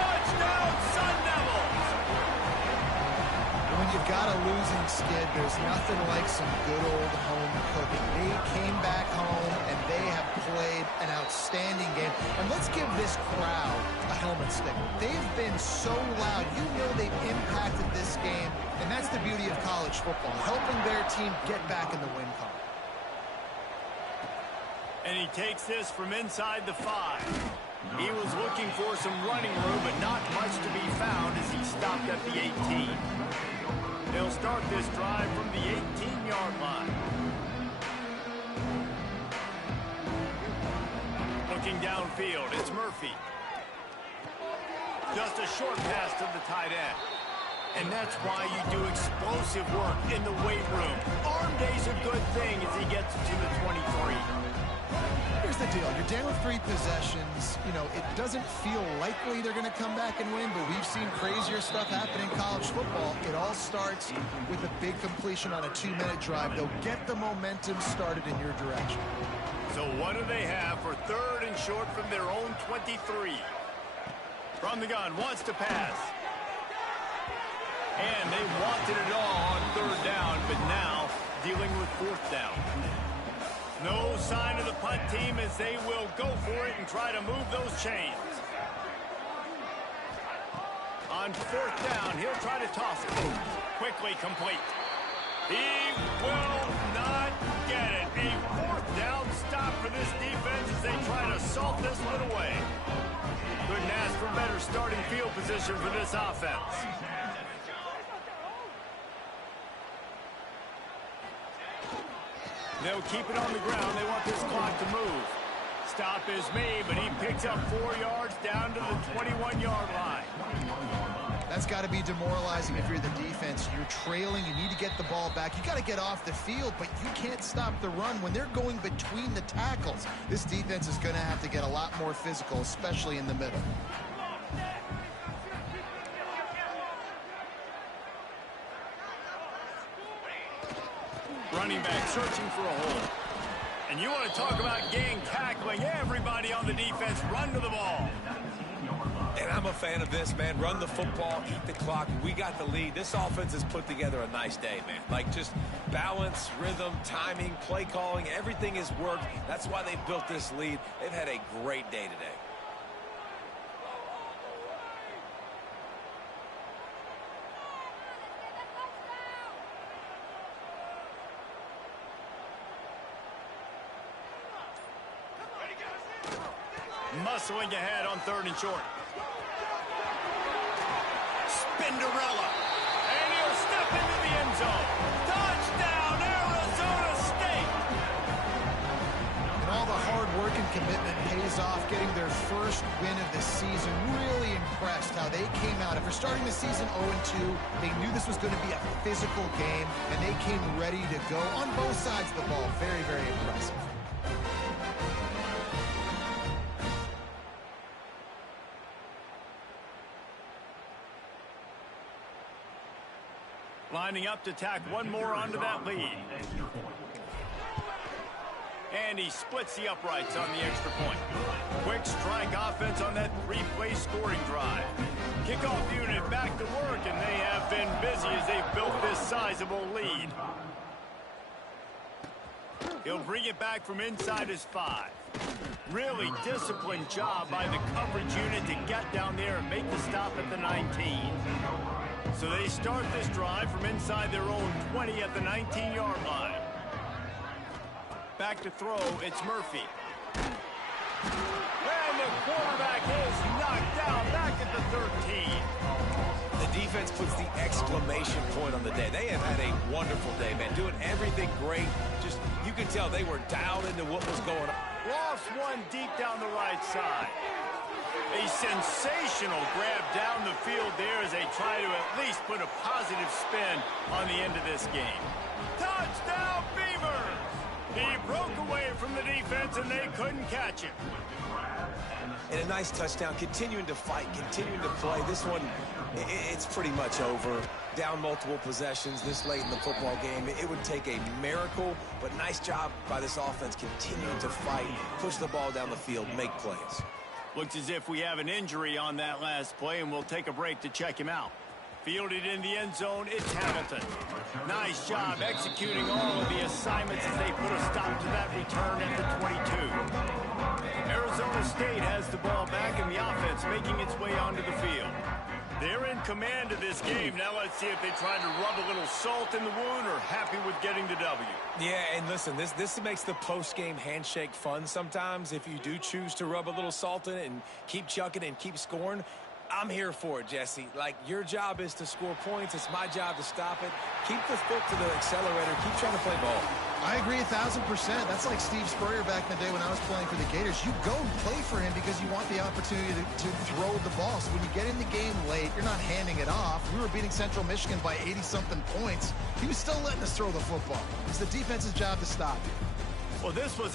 Touchdown, Sun Devils! When you've got a losing skid, there's nothing like some good old home cooking. They came back home, and they have played an outstanding game. And let's give this crowd a helmet stick. They've been so loud. You know they've impacted this game, and that's the beauty of college football, helping their team get back in the win column. And he takes this from inside the 5. He was looking for some running room, but not much to be found as he stopped at the 18. They'll start this drive from the 18-yard line. Looking downfield, it's Murphy. Just a short pass to the tight end. And that's why you do explosive work in the weight room. Arm day's a good thing as he gets to the 23. Here's the deal. You're down 3 possessions. You know, it doesn't feel likely they're going to come back and win, but we've seen crazier stuff happen in college football. It all starts with a big completion on a 2-minute drive. They'll get the momentum started in your direction. So what do they have for third and short from their own 23? From the gun, wants to pass. And they wanted it all on third down, but now dealing with fourth down. No sign of the punt team as they will go for it and try to move those chains. On fourth down, he'll try to toss it. Quickly complete. He will not get it. A fourth down stop for this defense as they try to salt this one away. Couldn't ask for better starting field position for this offense. They'll keep it on the ground. They want this clock to move. Stop is made, but he picks up 4 yards down to the 21-yard line. That's got to be demoralizing if you're the defense. You're trailing. You need to get the ball back. You got to get off the field, but you can't stop the run when they're going between the tackles. This defense is going to have to get a lot more physical, especially in the middle. Running back searching for a hole. And you want to talk about gang tackling. Everybody on the defense run to the ball. And I'm a fan of this, man. Run the football, eat the clock. We got the lead. This offense has put together a nice day, man. Like just balance, rhythm, timing, play calling, everything has worked. That's why they built this lead. They've had a great day today. Muscling ahead on third and short. Spinderella. And he'll step into the end zone. Touchdown, Arizona State. And all the hard work and commitment pays off, getting their first win of the season. Really impressed how they came out. After starting the season 0-2, they knew this was going to be a physical game, and they came ready to go on both sides of the ball. Very, very impressive. Lining up to tack one more onto that lead. And he splits the uprights on the extra point. Quick strike offense on that 3-play scoring drive. Kickoff unit back to work, and they have been busy as they've built this sizable lead. He'll bring it back from inside his 5. Really disciplined job by the coverage unit to get down there and make the stop at the 19. So they start this drive from inside their own 20 at the 19-yard line. Back to throw, it's Murphy. And the quarterback is knocked down back at the 13. The defense puts the exclamation point on the day. They have had a wonderful day, man. Doing everything great. Just, you can tell they were dialed into what was going on. Lost one deep down the right side. A sensational grab down the field there as they try to at least put a positive spin on the end of this game. Touchdown, Beavers! He broke away from the defense and they couldn't catch him. And a nice touchdown, continuing to fight, continuing to play. This one, it's pretty much over. Down multiple possessions this late in the football game. It would take a miracle, but nice job by this offense continuing to fight, push the ball down the field, make plays. Looks as if we have an injury on that last play, and we'll take a break to check him out. Fielded in the end zone, it's Hamilton. Nice job executing all of the assignments as they put a stop to that return at the 22. Arizona State has the ball back and the offense making its way onto the field. They're in command of this game. Now let's see if they try to rub a little salt in the wound or happy with getting the W. Yeah, and listen, this makes the post-game handshake fun sometimes. If you do choose to rub a little salt in it and keep chucking and keep scoring, I'm here for it, Jesse. Like, your job is to score points. It's my job to stop it. Keep the foot to the accelerator. Keep trying to play ball. I agree 1,000%. That's like Steve Spurrier back in the day when I was playing for the Gators. You go and play for him because you want the opportunity to throw the ball. So when you get in the game late, you're not handing it off. We were beating Central Michigan by 80-something points. He was still letting us throw the football. It's the defense's job to stop you. Well, this was an